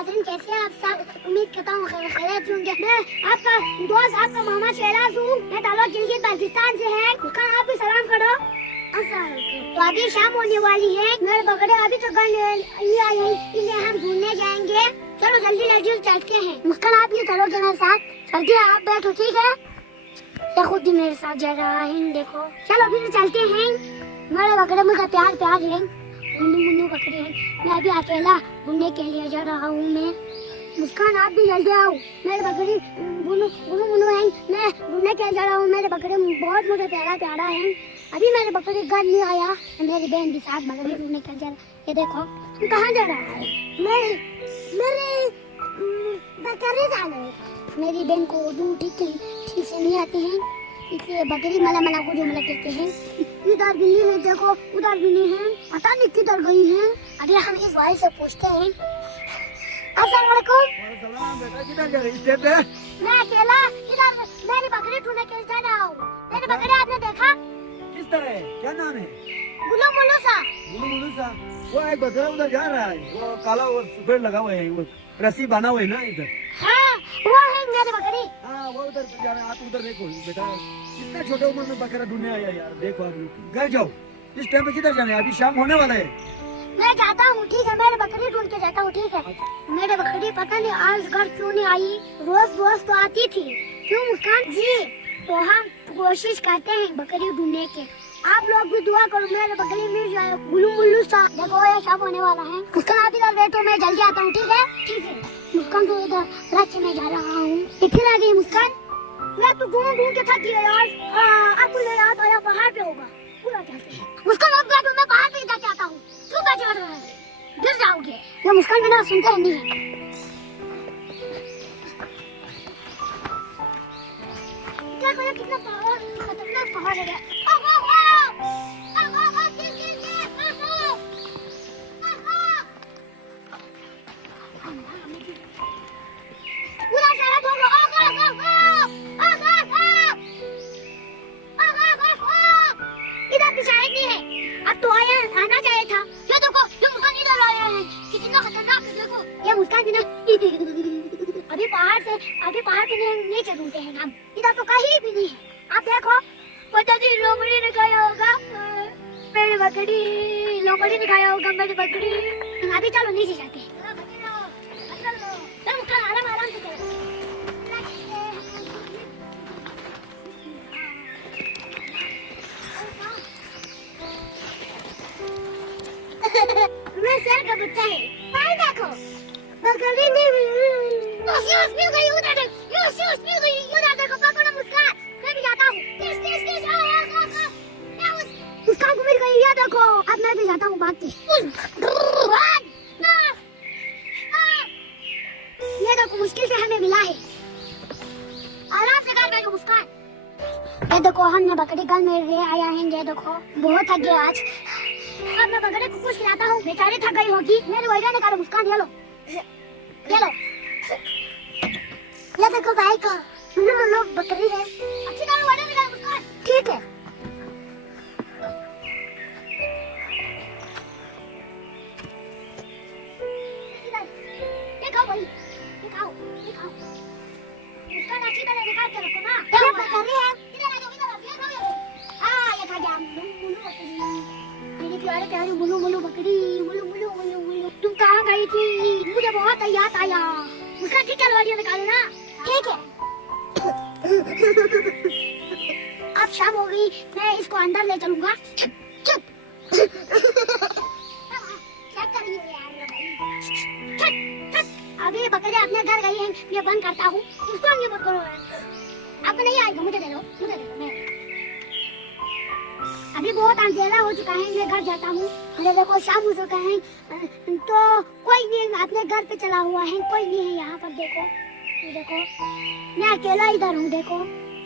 नाज़रीन, कैसे हैं आप सब? उम्मीद करता हूँ खैरियत से होंगे। मैं आपका दोस्त, आपका मोहम्मद शहराज हूँ। मैं ताल्लुक गिलगित बाल्टिस्तान से है। उसका आप भी सलाम करो। तो अभी शाम होने वाली है। मेरे बकरे अभी तो घर नहीं आए हैं, इसलिए हम ढूंढने जाएंगे। चलो जल्दी जल्दी चलते हैं। मुस्कान, आप ये चलोगे मेरे साथ? जल्दी आप बैठो, ठीक है? या खुद ही मेरे साथ जा रहा है, देखो। चलो अभी तो चलते हैं। मेरे बकरे मुझे प्यार प्यार है, मुन्नू मुन्नू बकरे हैं। मैं अभी अकेला घूमने के लिए जा रहा हूँ। मैं मुस्कान, आप भी जल्दी आओ। मेरे बकरी मुन्नू मुन्नू मुन्नू है, मैं घूमने के लिए जा रहा हूँ। मेरे बकरे बहुत मुझे प्यारा प्यारा है। अभी मेरे बकरे घर नहीं आया। मेरी बहन भी साथ बकरी घूमने के लिए जा रहा है। ये देखो, तुम कहाँ जा रहा है? मेरे बकरे जाने। मेरी बहन को उर्दू ठीक से नहीं आती है, इसलिए बकरी मला मला को जो मला कहते हैं। इधर बिल्ली है, देखो उधर बिल्ली है, पता नहीं किधर गई है। अभी हम इस भाई से पूछते हैं। अस्सलाम वालेकुम। बेटा किधर जा रही है? मैं अकेला इधर मेरी बकरी ढूंढने के लिए जा रहा हूँ। मेरी बकरी आपने देखा? किस तरह है? क्या नाम है? गुल्लू मुल्लू सा। गुल्लू मुल्लू सा। वो एक बकरा उधर जा रहा है, वो काला और सफेद लगा हुआ है, वो रस्सी बना हुआ है ना इधर। हाँ, वो है मेरी बकरी। हाँ, वो उधर से जा रहा है। आप उधर देखो बेटा, इतना छोटे उम्र में बकरा ढूंढने आया यार। देखो आप लोग घर जाओ। इस टाइम पे किधर जाना है? अभी शाम होने वाला है। मैं जाता हूँ, ठीक है? मेरी बकरी ढूंढ के जाता हूँ, ठीक है? मेरी बकरी पता नहीं आज घर क्यों नहीं आई। रोज तो आती थी। क्यों मुस्कान जी? तो हम कोशिश करते हैं बकरी ढूंढने के। आप लोग भी दुआ करो मेरे बकरी मिल जाए, गुल्लू मुल्लू सा। देखो ये शाम होने वाला है। मुस्कान आप इधर बैठो, मैं जल्दी आता हूँ, ठीक है? ठीक है। मुस्कान तो इधर रात में जा रहा हूँ। ये फिर आ गई मुस्कान। मैं तो ढूंढ के थक गई यार। आपको ले आता या पहाड़ पे होगा पूरा चलते हैं। मुस्कान अब बैठो, मैं पहाड़ पे जाके आता हूँ। क्यों बैठे रहे हैं? गिर जाओगे। ये मुस्कान बिना सुनते नहीं है। देखो ये कितना खतरनाक पहाड़ है। पूरा सारा इधर भी शायद नहीं है। अब तो आना चाहिए था। ये देखो, ये मुस्कान इधर आया है। कितना खतरनाक है, देखो। ये मुस्कान बिना अभी पहाड़ पे नहीं चलते हैं हम। इधर तो कहीं भी नहीं है। आप देखो, पता नहीं लोमड़ी ने खाया होगा मेरी बकरी। लोमड़ी ने खाया होगा मेरी बकरी। अभी चलो नीचे जाते हैं। आराम से करो। मैं सर का बच्चा है। भाई देखो, बकरी मिल गई उधर। मिल गई उधर, देखो पकड़ो मुस्कान। मैं भी जाता हूँ। मुस्कान को मिल गई, ये देखो। अब मैं भी जाता हूँ भाग के। ये देखो, मुश्किल से हमें मिला है। आराम से कर बैठो मुस्कान। ये देखो, हमने बकरी घर में ले आया है। ये देखो, बहुत थक गए आज। अब मैं बकरे को कुछ खिलाता हूँ, बेचारी थक गई होगी। मेरे वजह निकालो मुस्कान। ये लो, ये देखो भाई को लोग बकरी है। अच्छी तरह वजह निकालो मुस्कान, ठीक है? दिखाओ भाई, दिखाओ। मुस्कान अच्छी तरह निकाल के रखो ना। ये बकरी है। इधर आ जाओ, ये खा गया मुन्नू बकरी। मेरी प्यारी मुन्नू बकरी। तुम कहाँ गई थी? मुझे बहुत याद आया। उसका ठीक है, निकालो ना, ठीक है? अब शाम हो गई, मैं इसको अंदर ले चलूंगा। चुप। अभी बकरी अपने घर गई है, मैं बंद करता हूँ। इसको ये मत करो। अब नहीं आएगा, मुझे दे दो। अभी बहुत अंधेरा हो चुका है, मैं घर जाता हूँ। मेरे देखो शाम हो चुका है, तो कोई नहीं अपने घर पे चला हुआ है। कोई नहीं है यहाँ पर। देखो, मैं अकेला इधर हूँ। देखो,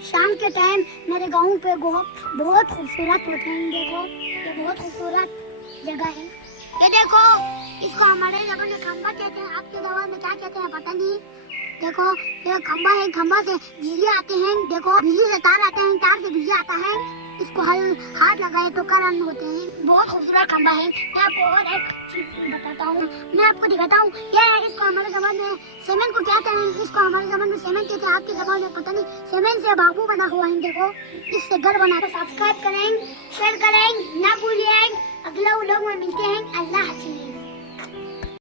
शाम के टाइम मेरे गाँव पे बहुत खूबसूरत होते हैं। देखो, ये बहुत खूबसूरत जगह है। ये देखो, इसको हमारे जगह में खम्बा कहते हैं। आपके जगह में क्या कहते हैं पता नहीं। देखो, ये खम्बा है, खम्बा से बिजली आते हैं। देखो, बिजली से तार आते हैं, तार से बिजली आता है। इसको हाथ लगाए तो कारण होते हैं। बहुत खूबसूरत खंबा है। मैं आपको और एक चीज बताता हूँ, मैं आपको दिखाता हूँ। ये इसको हमारे जबान में सीमेंट को कहते हैं, इसको हमारे जबान में सीमेंट कहते हैं, आपकी जबान में पता नहीं। सीमेंट से बाबू बना हुआ है, देखो इससे घर बना। सब्सक्राइब करें, शेयर करें ना भूलिए।